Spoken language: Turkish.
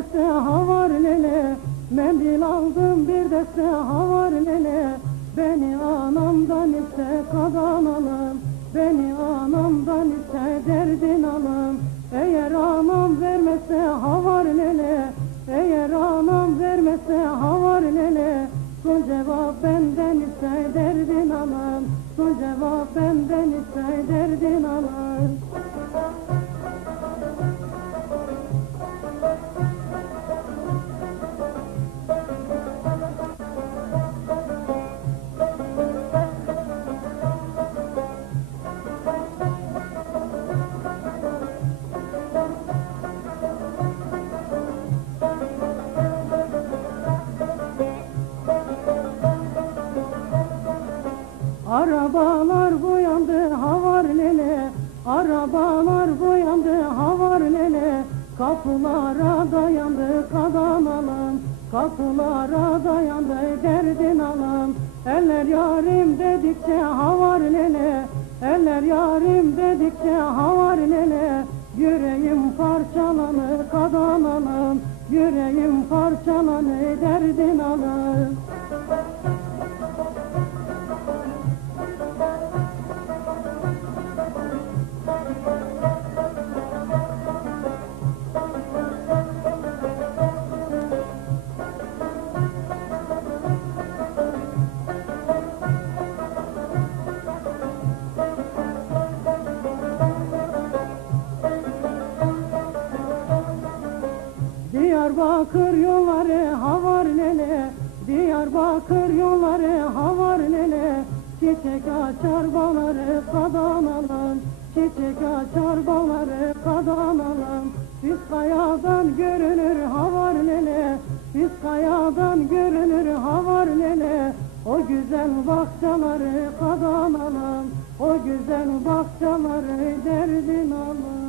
deste havar lele, mendil aldım bir deste havar lele. Beni anamdan iste kadan alım, beni anamdan iste derdin alım. Eğer anam vermezse havar lele, eğer anam vermezse havar lele. Son cevap benden iste derdin alım, son cevap benden iste derdin alım. Arabalar boyandı havar lele, arabalar boyandı havar lele. Kapılara dayandı kadan alım, kapılara dayandı derdin alım. Eller yarim dedikçe havar lele, eller yarim dedikçe havar lele. Yüreğim parçalanır kadan alım, yüreğim parçalanır derdin alım. Diyarbakır yolları havar lele, Diyarbakır yolları havar lele. Çiçek açar bağları kadan alım, çiçek açar bağları kadan alım. Üst kayadan görünür havar lele, üst kayadan görünür havar lele. O güzel bahçeleri kadan alım, o güzel bahçeleri derdin alım.